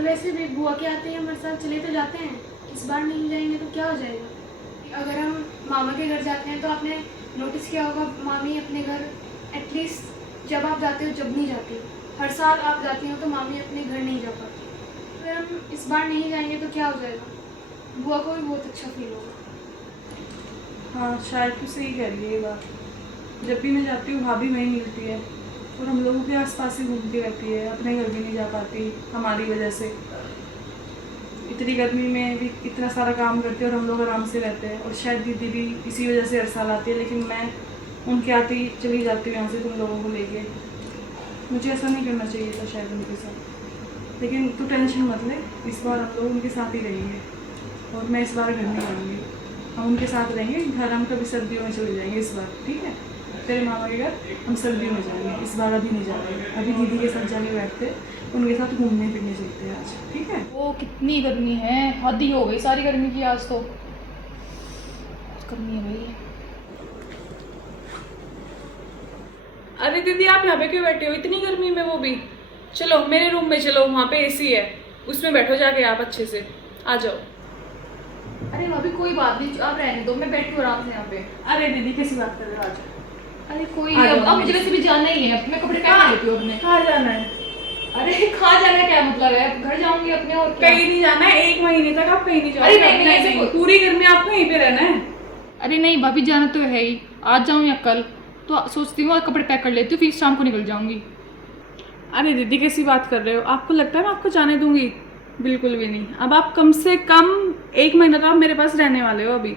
और वैसे भी बुआ के आते ही हमारे साथ चले तो जाते हैं, इस बार नहीं जाएंगे तो क्या हो जाएगा। अगर हम मामा के घर जाते हैं तो आपने नोटिस किया होगा, मामी अपने घर एटलीस्ट जब आप जाते हो जब नहीं जाती, हर साल आप जाती हो तो मामी अपने घर नहीं जा पाती। अगर हम इस बार नहीं जाएंगे तो क्या हो जाएगा, बुआ को भी बहुत अच्छा फील होगा। हाँ शायद तो सही कह रही है ये बात। जब भी मैं जाती हूँ भाभी वहीं मिलती है और हम लोगों के आसपास ही घूमती रहती है, अपने घर भी नहीं जा पाती हमारी वजह से। इतनी गर्मी में भी इतना सारा काम करती है और हम लोग आराम से रहते हैं, और शायद दीदी भी इसी वजह से हर साल आती है, लेकिन मैं उनके आते ही चली जाती हूँ यहाँ से तुम लोगों को लेके। मुझे ऐसा नहीं करना चाहिए था शायद उनके साथ, लेकिन तू टेंशन मत ले, इस बार हम लोग उनके साथ ही रहेंगे और मैं इस बार घर नहीं आऊँगी। हम उनके साथ रहेंगे, घर हम कभी सर्दियों में चले जाएंगे इस बार, ठीक है? तेरे मामा के घर हम सर्दियों में जाएंगे, इस बार अभी नहीं जाएंगे। अभी दीदी के साथ जाके बैठते, उनके साथ घूमने फिरने चलते हैं आज, ठीक है? वो कितनी गर्मी है, हद ही हो गई सारी गर्मी की आज तो। गर्मी है भाई। अरे दीदी आप यहाँ पे क्यों बैठे हो इतनी गर्मी में? वो भी चलो मेरे रूम में चलो, वहाँ पे एसी है, उसमें बैठो जाके आप अच्छे से, आ जाओ। अरे भाभी कोई बात नहीं, आप रहने दो, मैं बैठी हूँ आराम से यहाँ पे। अरे दीदी कैसी बात कर रहे हो? आज अरे कोई आ जाओ, अब मुझे वैसे भी जाना ही है, मैं कपड़े पहन लेती हूँ अपने। कहाँ जाना है? अरे कहाँ जाना है क्या मतलब है, घर जाऊंगी अपने और क्या। कहीं नहीं जाना है, 1 महीने तक आप कहीं नहीं जाओगे। अरे नहीं, ऐसे कोई- पूरी गर्मी आपको यहीं पे रहना है। अरे नहीं भाभी, जाना तो है ही, आज जाऊँ या कल, तो सोचती हूँ कपड़े पैक कर लेती हूँ, फिर शाम को निकल जाऊंगी। अरे दीदी कैसी बात कर रहे हो? आपको लगता है मैं आपको जाने दूंगी? बिल्कुल भी नहीं। अब आप कम से कम 1 महीना तो आप मेरे पास रहने वाले हो। अभी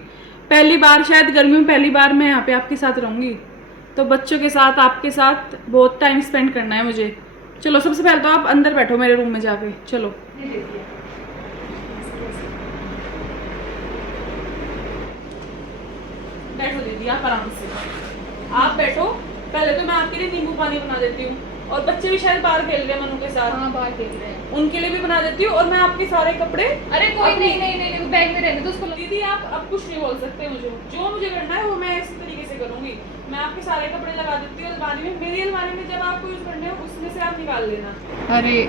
पहली बार, शायद गर्मी में पहली बार मैं यहाँ पे आपके साथ रहूंगी, तो बच्चों के साथ आपके साथ बहुत टाइम स्पेंड करना है मुझे। चलो सबसे पहले तो आप अंदर बैठो मेरे रूम में जाके, चलो। बैठो दीदी आप आराम से, आप बैठो। पहले तो मैं आपके लिए नींबू पानी बना देती हूँ, और बच्चे भी शायद बाहर खेल रहे हैं मनु के साथ, हाँ बाहर खेल रहे हैं, उनके लिए भी बना देती हूँ। और मैं आपके सारे कपड़े, अरे कोई नहीं नहीं नहीं, वो बैग में रहने दो उसको। दीदी आप अब कुछ नहीं बोल सकते मुझे, जो मुझे करना है वो मैं इसी तरीके से करूंगी। मैं आपके सारे कपड़े लगा देती हूँ अलमारी में, मेरी अलमारी में, जब आपको यूज करने हो उसमें से आप निकाल लेना। अरे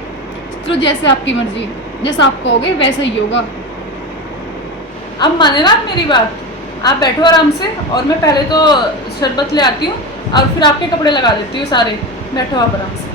चलो जैसे आपकी मर्जी, जैसा आप कहोगे वैसा ही होगा। अब माने ना आप मेरी बात, आप बैठो आराम से, और मैं पहले तो शरबत ले आती हूँ और फिर आपके कपड़े लगा देती हूँ सारे। बैठो आप आराम से।